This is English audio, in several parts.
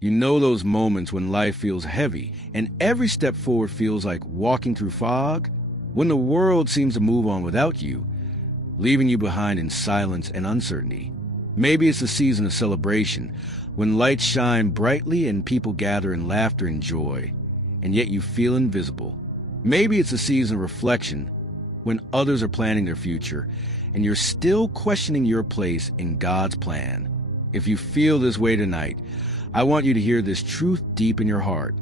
You know those moments when life feels heavy and every step forward feels like walking through fog? When the world seems to move on without you, leaving you behind in silence and uncertainty. Maybe it's a season of celebration, when lights shine brightly and people gather in laughter and joy, and yet you feel invisible. Maybe it's a season of reflection, when others are planning their future, and you're still questioning your place in God's plan. If you feel this way tonight, I want you to hear this truth deep in your heart.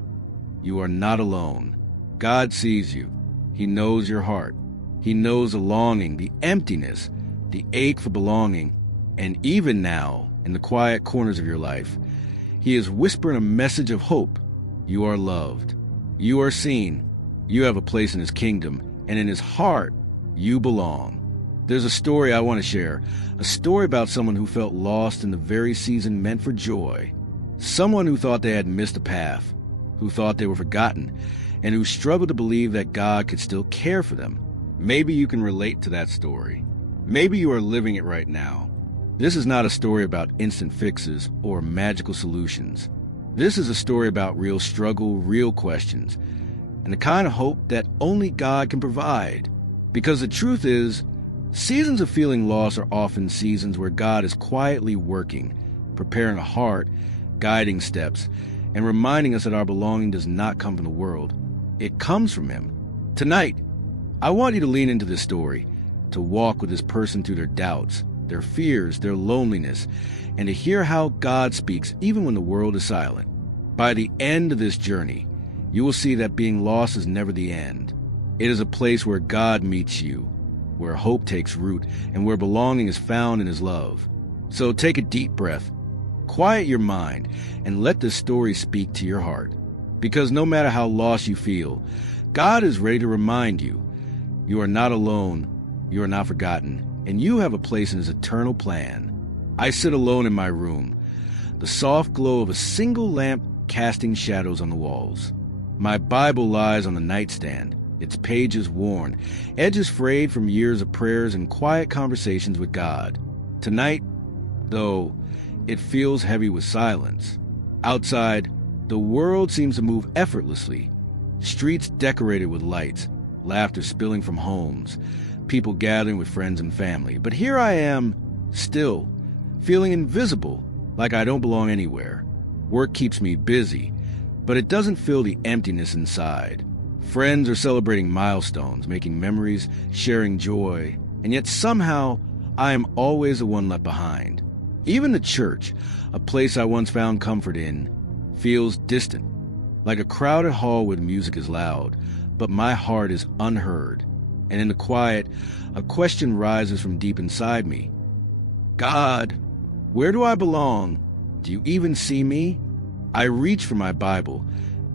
You are not alone. God sees you. He knows your heart. He knows the longing, the emptiness, the ache for belonging, and even now, in the quiet corners of your life, He is whispering a message of hope. You are loved. You are seen. You have a place in His kingdom, and in His heart, you belong. There's a story I want to share, a story about someone who felt lost in the very season meant for joy. Someone who thought they had missed a path, who thought they were forgotten, and who struggled to believe that God could still care for them. Maybe you can relate to that story. Maybe you are living it right now. This is not a story about instant fixes or magical solutions. This is a story about real struggle, real questions, and the kind of hope that only God can provide. Because the truth is, seasons of feeling lost are often seasons where God is quietly working, preparing a heart, guiding steps, and reminding us that our belonging does not come from the world. It comes from Him. Tonight, I want you to lean into this story, to walk with this person through their doubts, their fears, their loneliness, and to hear how God speaks even when the world is silent. By the end of this journey, you will see that being lost is never the end. It is a place where God meets you, where hope takes root, and where belonging is found in His love. So take a deep breath, quiet your mind, and let this story speak to your heart. Because no matter how lost you feel, God is ready to remind you, you are not alone, you are not forgotten, and you have a place in His eternal plan. I sit alone in my room, the soft glow of a single lamp casting shadows on the walls. My Bible lies on the nightstand, its pages worn, edges frayed from years of prayers and quiet conversations with God. Tonight, though, it feels heavy with silence. Outside, the world seems to move effortlessly. Streets decorated with lights, laughter spilling from homes, people gathering with friends and family. But here I am, still, feeling invisible, like I don't belong anywhere. Work keeps me busy, but it doesn't fill the emptiness inside. Friends are celebrating milestones, making memories, sharing joy, and yet somehow I am always the one left behind. Even the church, a place I once found comfort in, feels distant, like a crowded hall where the music is loud, but my heart is unheard. And in the quiet, a question rises from deep inside me. God, where do I belong? Do you even see me? I reach for my Bible,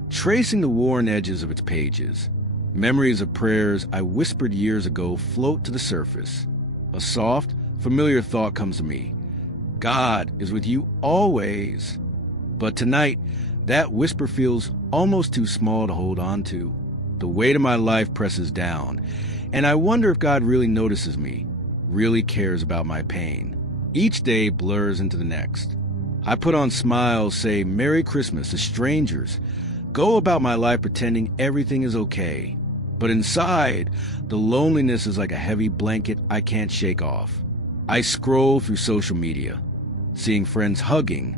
tracing the worn edges of its pages. Memories of prayers I whispered years ago float to the surface. A soft, familiar thought comes to me. God is with you always. But tonight, that whisper feels almost too small to hold on to. The weight of my life presses down, and I wonder if God really notices me, really cares about my pain. Each day blurs into the next. I put on smiles, say Merry Christmas to strangers, go about my life pretending everything is okay. But inside, the loneliness is like a heavy blanket I can't shake off. I scroll through social media, seeing friends hugging,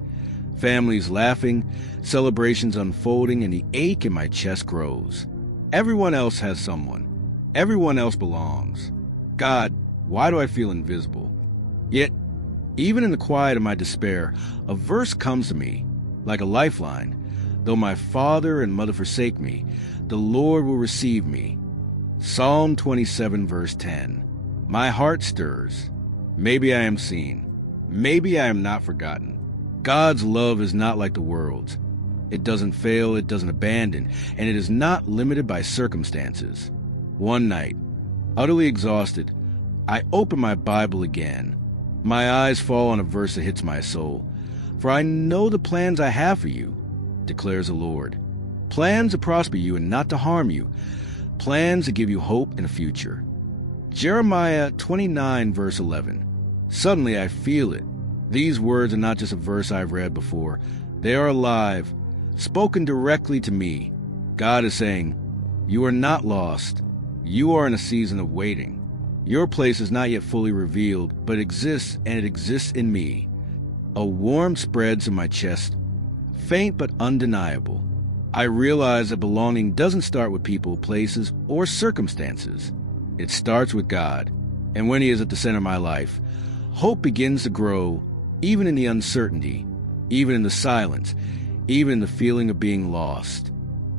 families laughing, celebrations unfolding, and the ache in my chest grows. Everyone else has someone. Everyone else belongs. God, why do I feel invisible? Yet, even in the quiet of my despair, a verse comes to me, like a lifeline. Though my father and mother forsake me, the Lord will receive me. Psalm 27, verse 10. My heart stirs. Maybe I am seen. Maybe I am not forgotten. God's love is not like the world's. It doesn't fail, it doesn't abandon, and it is not limited by circumstances. One night, utterly exhausted, I open my Bible again. My eyes fall on a verse that hits my soul. For I know the plans I have for you, declares the Lord. Plans to prosper you and not to harm you. Plans to give you hope and a future. Jeremiah 29, verse 11. Suddenly I feel it. These words are not just a verse I've read before. They are alive, spoken directly to me. God is saying, you are not lost. You are in a season of waiting. Your place is not yet fully revealed, but exists, and it exists in me. A warmth spreads in my chest, faint but undeniable. I realize that belonging doesn't start with people, places, or circumstances. It starts with God, and when He is at the center of my life, hope begins to grow, even in the uncertainty, even in the silence, even in the feeling of being lost.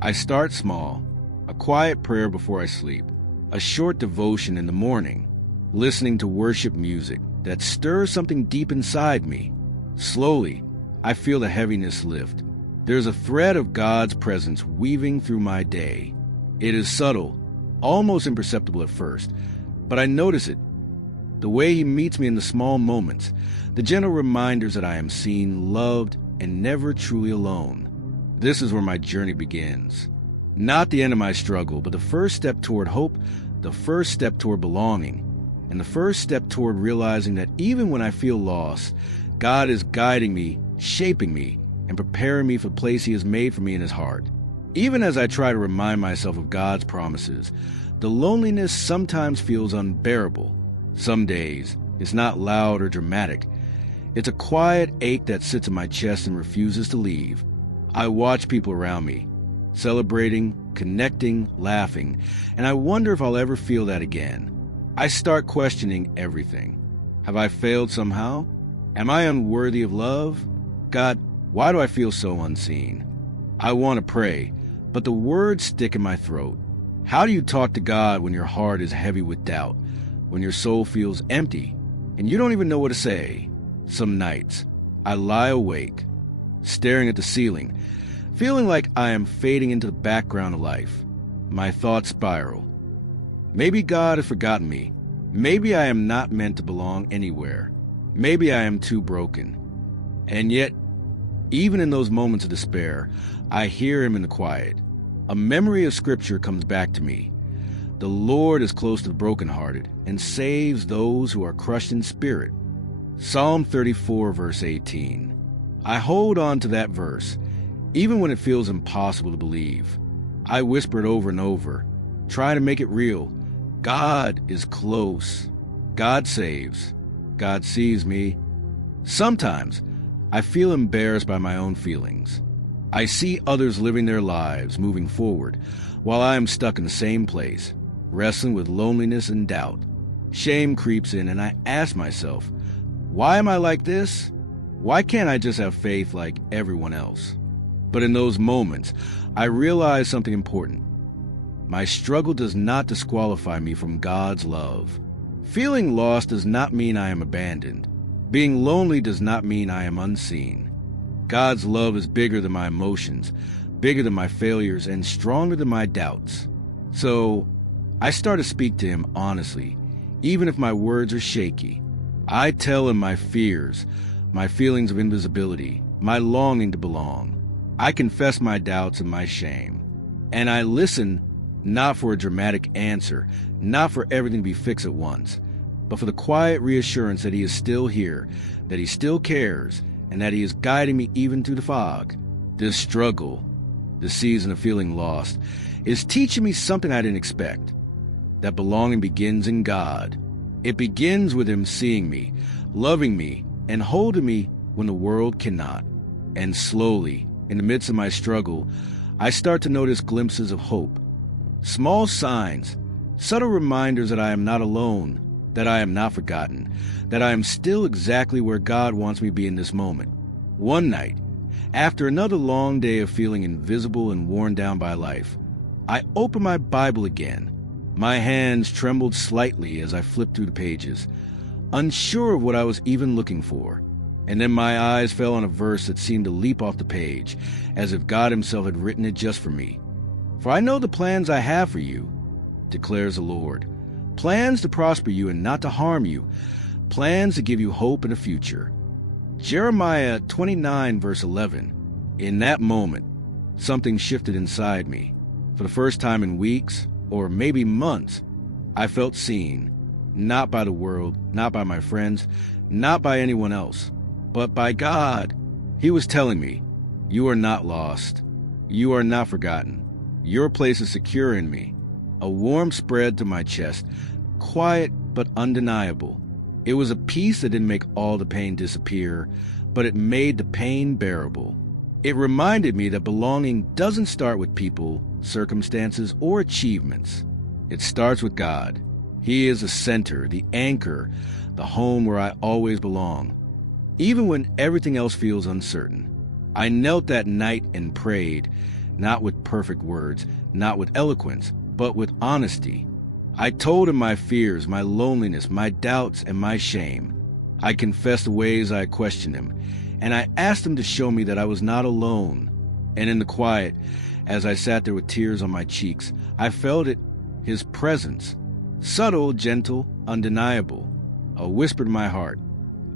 I start small, a quiet prayer before I sleep, a short devotion in the morning, listening to worship music that stirs something deep inside me. Slowly, I feel the heaviness lift. There's a thread of God's presence weaving through my day. It is subtle, almost imperceptible at first, but I notice it. The way He meets me in the small moments, the gentle reminders that I am seen, loved, and never truly alone. This is where my journey begins. Not the end of my struggle, but the first step toward hope, the first step toward belonging, and the first step toward realizing that even when I feel lost, God is guiding me, shaping me, and preparing me for the place He has made for me in His heart. Even as I try to remind myself of God's promises, the loneliness sometimes feels unbearable. Some days, it's not loud or dramatic. It's a quiet ache that sits in my chest and refuses to leave. I watch people around me, celebrating, connecting, laughing, and I wonder if I'll ever feel that again. I start questioning everything. Have I failed somehow? Am I unworthy of love? God, why do I feel so unseen? I want to pray, but the words stick in my throat. How do you talk to God when your heart is heavy with doubt, when your soul feels empty, and you don't even know what to say? Some nights, I lie awake, staring at the ceiling, feeling like I am fading into the background of life. My thoughts spiral. Maybe God has forgotten me. Maybe I am not meant to belong anywhere. Maybe I am too broken. And yet, even in those moments of despair, I hear Him in the quiet. A memory of Scripture comes back to me. The Lord is close to the brokenhearted and saves those who are crushed in spirit. Psalm 34, verse 18. I hold on to that verse, even when it feels impossible to believe. I whisper it over and over, try to make it real. God is close. God saves. God sees me. Sometimes, I feel embarrassed by my own feelings. I see others living their lives, moving forward, while I am stuck in the same place, wrestling with loneliness and doubt. Shame creeps in, and I ask myself, why am I like this? Why can't I just have faith like everyone else? But in those moments, I realize something important. My struggle does not disqualify me from God's love. Feeling lost does not mean I am abandoned. Being lonely does not mean I am unseen. God's love is bigger than my emotions, bigger than my failures, and stronger than my doubts. So, I start to speak to Him honestly, even if my words are shaky. I tell Him my fears, my feelings of invisibility, my longing to belong. I confess my doubts and my shame. And I listen not for a dramatic answer, not for everything to be fixed at once, but for the quiet reassurance that He is still here, that He still cares, and that He is guiding me even through the fog. This struggle, this season of feeling lost, is teaching me something I didn't expect, that belonging begins in God. It begins with Him seeing me, loving me, and holding me when the world cannot. And slowly, in the midst of my struggle, I start to notice glimpses of hope. Small signs, subtle reminders that I am not alone, that I am not forgotten, that I am still exactly where God wants me to be in this moment. One night, after another long day of feeling invisible and worn down by life, I opened my Bible again. My hands trembled slightly as I flipped through the pages, unsure of what I was even looking for. And then my eyes fell on a verse that seemed to leap off the page, as if God Himself had written it just for me. For I know the plans I have for you, declares the Lord. Plans to prosper you and not to harm you. Plans to give you hope and a future. Jeremiah 29, verse 11. In that moment, something shifted inside me. For the first time in weeks, or maybe months, I felt seen. Not by the world, not by my friends, not by anyone else, but by God. He was telling me, You are not lost. You are not forgotten. Your place is secure in me. A warmth spread to my chest, quiet but undeniable. It was a peace that didn't make all the pain disappear, but it made the pain bearable. It reminded me that belonging doesn't start with people, circumstances, or achievements. It starts with God. He is the center, the anchor, the home where I always belong, even when everything else feels uncertain. I knelt that night and prayed, not with perfect words, not with eloquence, but with honesty. I told him my fears, my loneliness, my doubts, and my shame. I confessed the ways I questioned him, and I asked him to show me that I was not alone. And in the quiet, as I sat there with tears on my cheeks, I felt it, his presence. Subtle, gentle, undeniable. A whisper to my heart.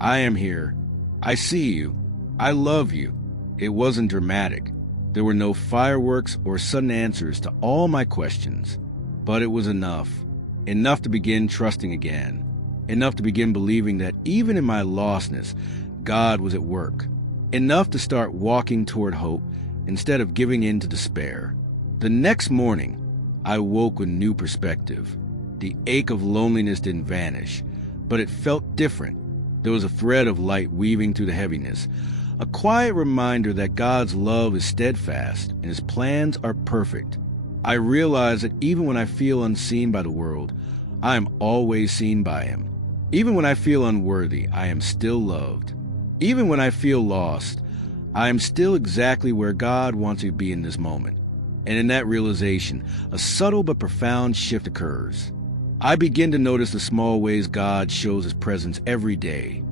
I am here. I see you. I love you. It wasn't dramatic. There were no fireworks or sudden answers to all my questions. But it was enough. Enough to begin trusting again. Enough to begin believing that even in my lostness, God was at work. Enough to start walking toward hope instead of giving in to despair. The next morning, I woke with new perspective. The ache of loneliness didn't vanish, but it felt different. There was a thread of light weaving through the heaviness, a quiet reminder that God's love is steadfast and His plans are perfect. I realize that even when I feel unseen by the world, I am always seen by Him. Even when I feel unworthy, I am still loved. Even when I feel lost, I am still exactly where God wants me to be in this moment. And in that realization, a subtle but profound shift occurs. I begin to notice the small ways God shows His presence every day.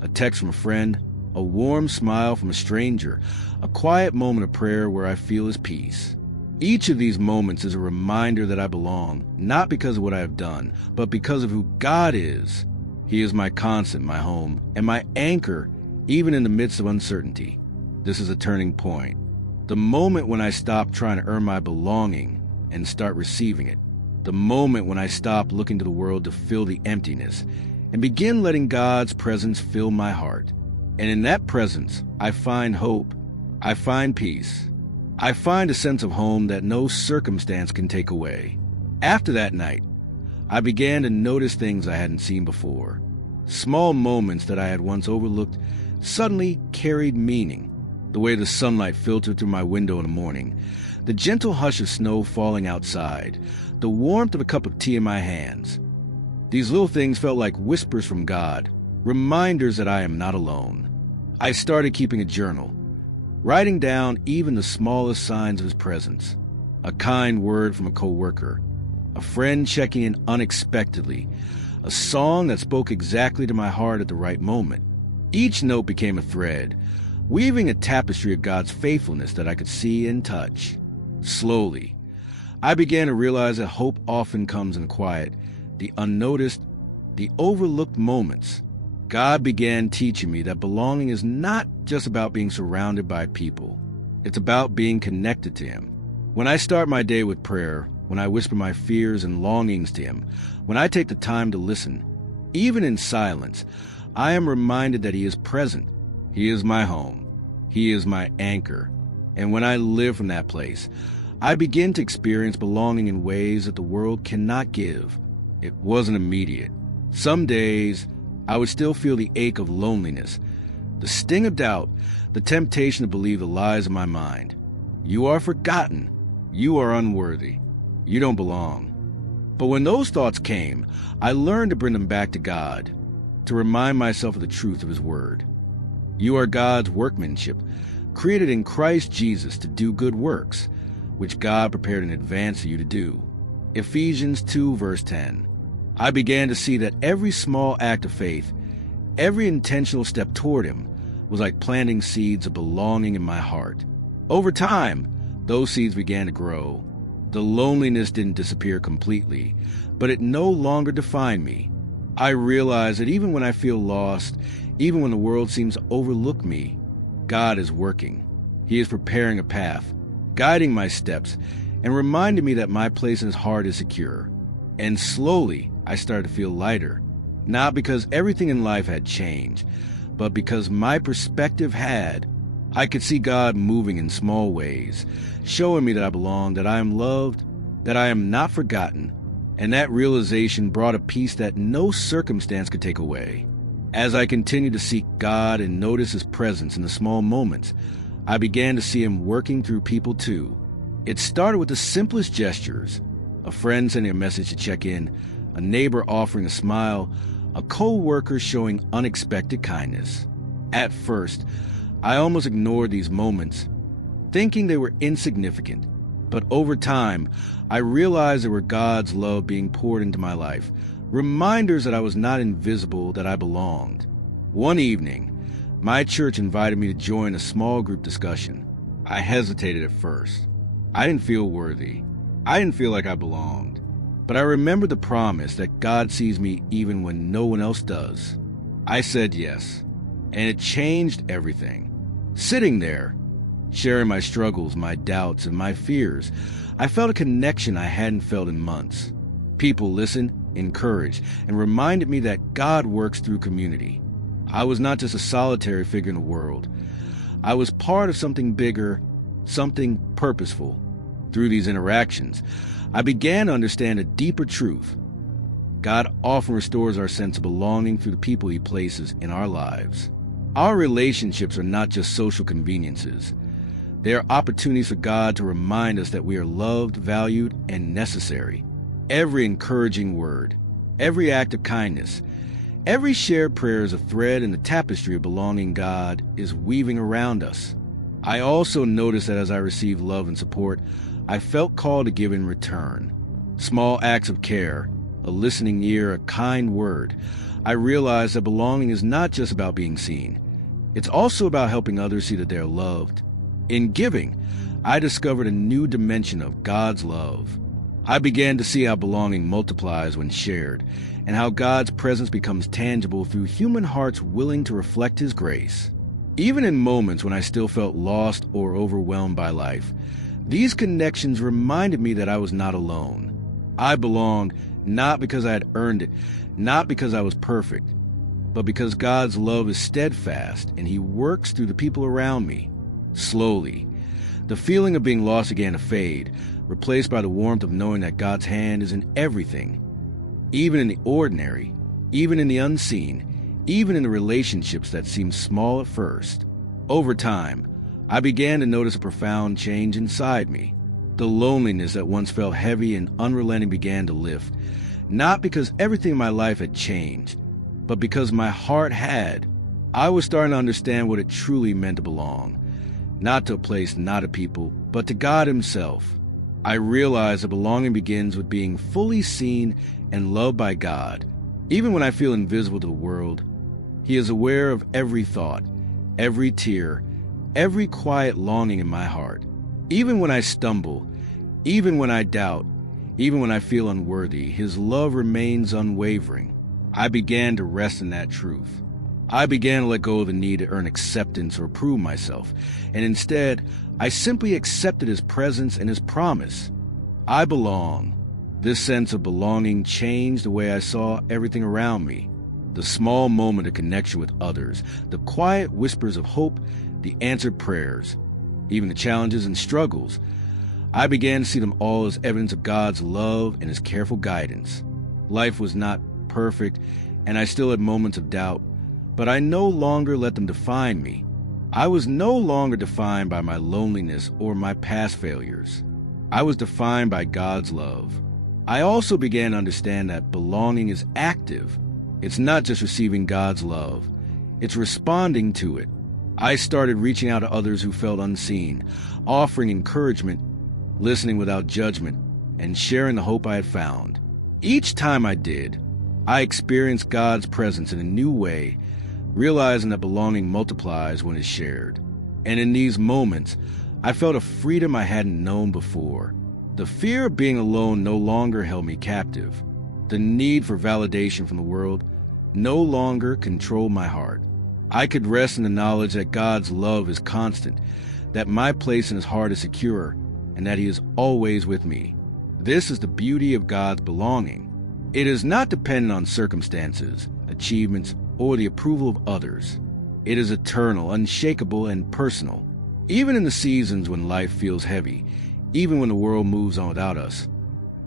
A text from a friend, a warm smile from a stranger, a quiet moment of prayer where I feel His peace. Each of these moments is a reminder that I belong, not because of what I have done, but because of who God is. He is my constant, my home, and my anchor, even in the midst of uncertainty. This is a turning point. The moment when I stop trying to earn my belonging and start receiving it. The moment when I stop looking to the world to fill the emptiness and begin letting God's presence fill my heart. And in that presence, I find hope. I find peace. I find a sense of home that no circumstance can take away. After that night, I began to notice things I hadn't seen before. Small moments that I had once overlooked suddenly carried meaning. The way the sunlight filtered through my window in the morning, the gentle hush of snow falling outside, the warmth of a cup of tea in my hands. These little things felt like whispers from God, reminders that I am not alone. I started keeping a journal, writing down even the smallest signs of His presence. A kind word from a coworker, a friend checking in unexpectedly, a song that spoke exactly to my heart at the right moment. Each note became a thread, weaving a tapestry of God's faithfulness that I could see and touch. Slowly, I began to realize that hope often comes in quiet, the unnoticed, the overlooked moments. God began teaching me that belonging is not just about being surrounded by people. It's about being connected to Him. When I start my day with prayer, when I whisper my fears and longings to Him, when I take the time to listen, even in silence, I am reminded that He is present. He is my home. He is my anchor. And when I live from that place, I begin to experience belonging in ways that the world cannot give. It wasn't immediate. Some days, I would still feel the ache of loneliness, the sting of doubt, the temptation to believe the lies of my mind. You are forgotten. You are unworthy. You don't belong. But when those thoughts came, I learned to bring them back to God, to remind myself of the truth of His word. You are God's workmanship, created in Christ Jesus to do good works, which God prepared in advance for you to do. Ephesians 2, verse 10. I began to see that every small act of faith, every intentional step toward Him, was like planting seeds of belonging in my heart. Over time, those seeds began to grow. The loneliness didn't disappear completely, but it no longer defined me. I realized that even when I feel lost, even when the world seems to overlook me, God is working. He is preparing a path, guiding my steps, and reminding me that my place in His heart is secure. And slowly, I started to feel lighter, not because everything in life had changed, but because my perspective had. I could see God moving in small ways, showing me that I belong, that I am loved, that I am not forgotten, and that realization brought a peace that no circumstance could take away. As I continued to seek God and notice His presence in the small moments, I began to see Him working through people too. It started with the simplest gestures: a friend sending a message to check in, a neighbor offering a smile, a co-worker showing unexpected kindness. At first, I almost ignored these moments, thinking they were insignificant. But over time, I realized they were God's love being poured into my life, reminders that I was not invisible, that I belonged. One evening, my church invited me to join a small group discussion. I hesitated at first. I didn't feel worthy. I didn't feel like I belonged. But I remembered the promise that God sees me even when no one else does. I said yes, and it changed everything. Sitting there, sharing my struggles, my doubts, and my fears, I felt a connection I hadn't felt in months. People listened, encouraged, and reminded me that God works through community. I was not just a solitary figure in the world. I was part of something bigger, something purposeful. Through these interactions, I began to understand a deeper truth. God often restores our sense of belonging through the people He places in our lives. Our relationships are not just social conveniences. They are opportunities for God to remind us that we are loved, valued, and necessary. Every encouraging word, every act of kindness, every shared prayer is a thread in the tapestry of belonging God is weaving around us. I also noticed that as I received love and support, I felt called to give in return. Small acts of care, a listening ear, a kind word. I realized that belonging is not just about being seen. It's also about helping others see that they are loved. In giving, I discovered a new dimension of God's love. I began to see how belonging multiplies when shared, and how God's presence becomes tangible through human hearts willing to reflect His grace. Even in moments when I still felt lost or overwhelmed by life, these connections reminded me that I was not alone. I belonged not because I had earned it, not because I was perfect, but because God's love is steadfast and He works through the people around me. Slowly, the feeling of being lost began to fade, replaced by the warmth of knowing that God's hand is in everything, even in the ordinary, even in the unseen, even in the relationships that seem small at first. Over time, I began to notice a profound change inside me. The loneliness that once felt heavy and unrelenting began to lift, not because everything in my life had changed, but because my heart had. I was starting to understand what it truly meant to belong, not to a place, not to people, but to God Himself. I realized that belonging begins with being fully seen and loved by God. Even when I feel invisible to the world, He is aware of every thought, every tear, every quiet longing in my heart. Even when I stumble, even when I doubt, even when I feel unworthy, His love remains unwavering. I began to rest in that truth. I began to let go of the need to earn acceptance or prove myself, and instead, I simply accepted His presence and His promise. I belong. This sense of belonging changed the way I saw everything around me. The small moment of connection with others, the quiet whispers of hope, the answered prayers, even the challenges and struggles. I began to see them all as evidence of God's love and His careful guidance. Life was not perfect, and I still had moments of doubt, but I no longer let them define me. I was no longer defined by my loneliness or my past failures. I was defined by God's love. I also began to understand that belonging is active. It's not just receiving God's love. It's responding to it. I started reaching out to others who felt unseen, offering encouragement, listening without judgment, and sharing the hope I had found. Each time I did, I experienced God's presence in a new way, realizing that belonging multiplies when it's shared. And in these moments, I felt a freedom I hadn't known before. The fear of being alone no longer held me captive. The need for validation from the world no longer controlled my heart. I could rest in the knowledge that God's love is constant, that my place in His heart is secure, and that He is always with me. This is the beauty of God's belonging. It is not dependent on circumstances, achievements, or the approval of others. It is eternal, unshakable, and personal. Even in the seasons when life feels heavy, even when the world moves on without us,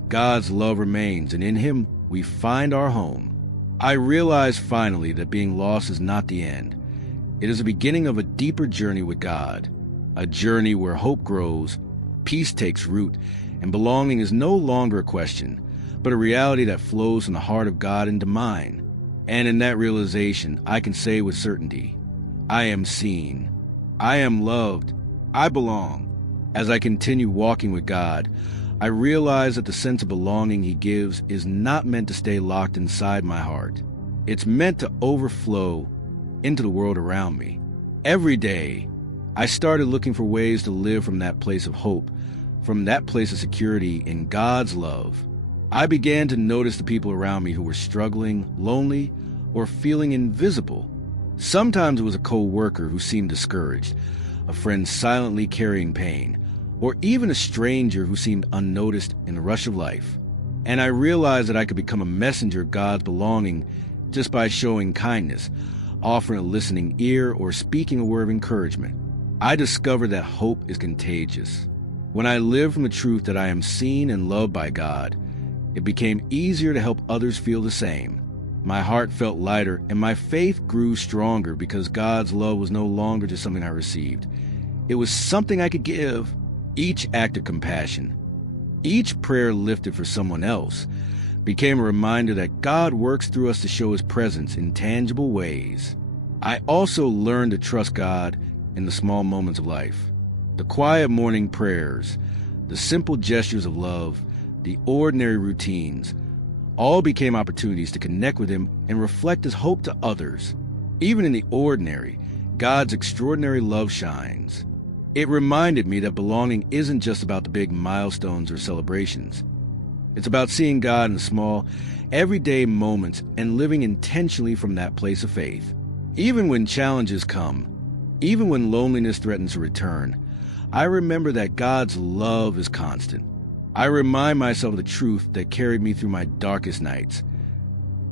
God's love remains, and in Him we find our home. I realize finally that being lost is not the end. It is the beginning of a deeper journey with God, a journey where hope grows, peace takes root, and belonging is no longer a question, but a reality that flows from the heart of God into mine. And in that realization, I can say with certainty, I am seen, I am loved, I belong. As I continue walking with God, I realize that the sense of belonging He gives is not meant to stay locked inside my heart. It's meant to overflow into the world around me. Every day, I started looking for ways to live from that place of hope, from that place of security in God's love. I began to notice the people around me who were struggling, lonely, or feeling invisible. Sometimes it was a co-worker who seemed discouraged, a friend silently carrying pain, or even a stranger who seemed unnoticed in the rush of life. And I realized that I could become a messenger of God's belonging just by showing kindness, offering a listening ear, or speaking a word of encouragement. I discovered that hope is contagious. When I lived from the truth that I am seen and loved by God, it became easier to help others feel the same. My heart felt lighter, and my faith grew stronger because God's love was no longer just something I received. It was something I could give. Each act of compassion, each prayer lifted for someone else, became a reminder that God works through us to show His presence in tangible ways. I also learned to trust God in the small moments of life. The quiet morning prayers, the simple gestures of love, the ordinary routines, all became opportunities to connect with Him and reflect His hope to others. Even in the ordinary, God's extraordinary love shines. It reminded me that belonging isn't just about the big milestones or celebrations. It's about seeing God in the small, everyday moments and living intentionally from that place of faith. Even when challenges come, even when loneliness threatens to return, I remember that God's love is constant. I remind myself of the truth that carried me through my darkest nights.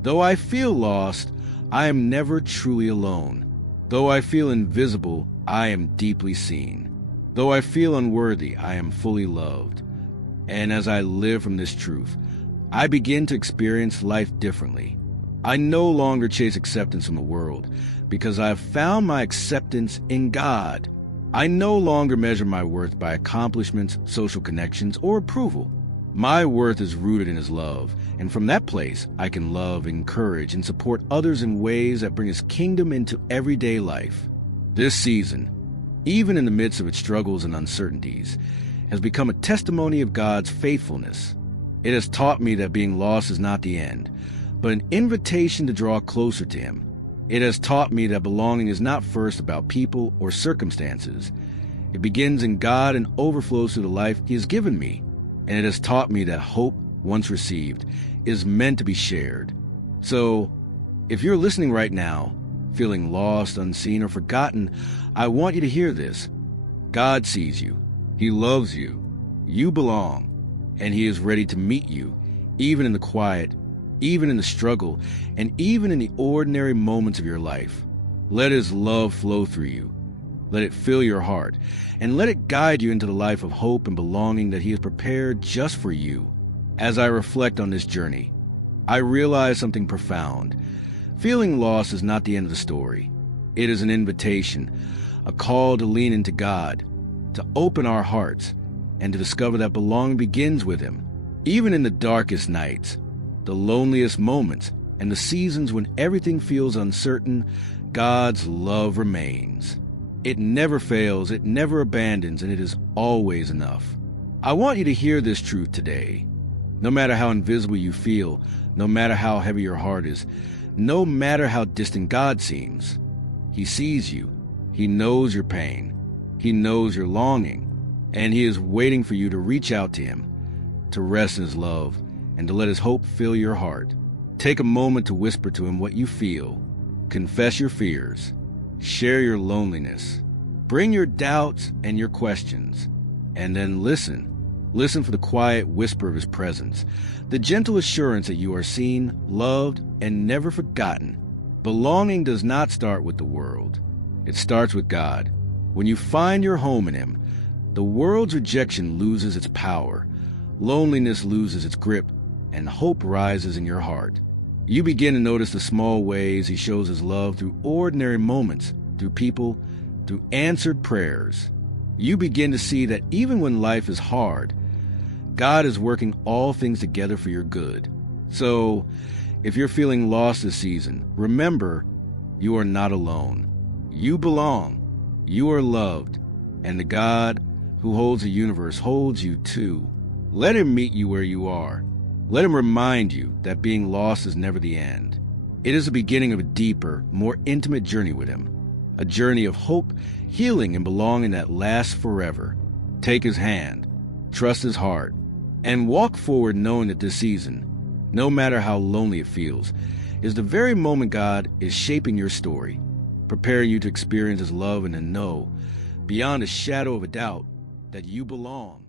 Though I feel lost, I am never truly alone. Though I feel invisible, I am deeply seen. Though I feel unworthy, I am fully loved. And as I live from this truth, I begin to experience life differently. I no longer chase acceptance from the world because I have found my acceptance in God. I no longer measure my worth by accomplishments, social connections, or approval. My worth is rooted in His love, and from that place, I can love, encourage, and support others in ways that bring His kingdom into everyday life. This season, even in the midst of its struggles and uncertainties, has become a testimony of God's faithfulness. It has taught me that being lost is not the end, but an invitation to draw closer to Him. It has taught me that belonging is not first about people or circumstances. It begins in God and overflows through the life He has given me. And it has taught me that hope, once received, is meant to be shared. So, if you're listening right now, feeling lost, unseen, or forgotten, I want you to hear this. God sees you. He loves you. You belong. And He is ready to meet you, even in the quiet, even in the struggle, and even in the ordinary moments of your life. Let His love flow through you. Let it fill your heart, and let it guide you into the life of hope and belonging that He has prepared just for you. As I reflect on this journey, I realize something profound. Feeling lost is not the end of the story. It is an invitation, a call to lean into God, to open our hearts, and to discover that belonging begins with Him. Even in the darkest nights, the loneliest moments, and the seasons when everything feels uncertain, God's love remains. It never fails, it never abandons, and it is always enough. I want you to hear this truth today. No matter how invisible you feel, no matter how heavy your heart is, no matter how distant God seems, He sees you. He knows your pain. He knows your longing. And He is waiting for you to reach out to Him, to rest in His love, and to let His hope fill your heart. Take a moment to whisper to Him what you feel. Confess your fears. Share your loneliness. Bring your doubts and your questions. And then listen. Listen for the quiet whisper of His presence, the gentle assurance that you are seen, loved, and never forgotten. Belonging does not start with the world. It starts with God. When you find your home in Him, the world's rejection loses its power, loneliness loses its grip, and hope rises in your heart. You begin to notice the small ways He shows His love through ordinary moments, through people, through answered prayers. You begin to see that even when life is hard, God is working all things together for your good. So, if you're feeling lost this season, remember, you are not alone. You belong. You are loved. And the God who holds the universe holds you too. Let Him meet you where you are. Let Him remind you that being lost is never the end. It is the beginning of a deeper, more intimate journey with Him. A journey of hope, healing, and belonging that lasts forever. Take His hand, trust His heart, and walk forward knowing that this season, no matter how lonely it feels, is the very moment God is shaping your story, preparing you to experience His love and to know, beyond a shadow of a doubt, that you belong.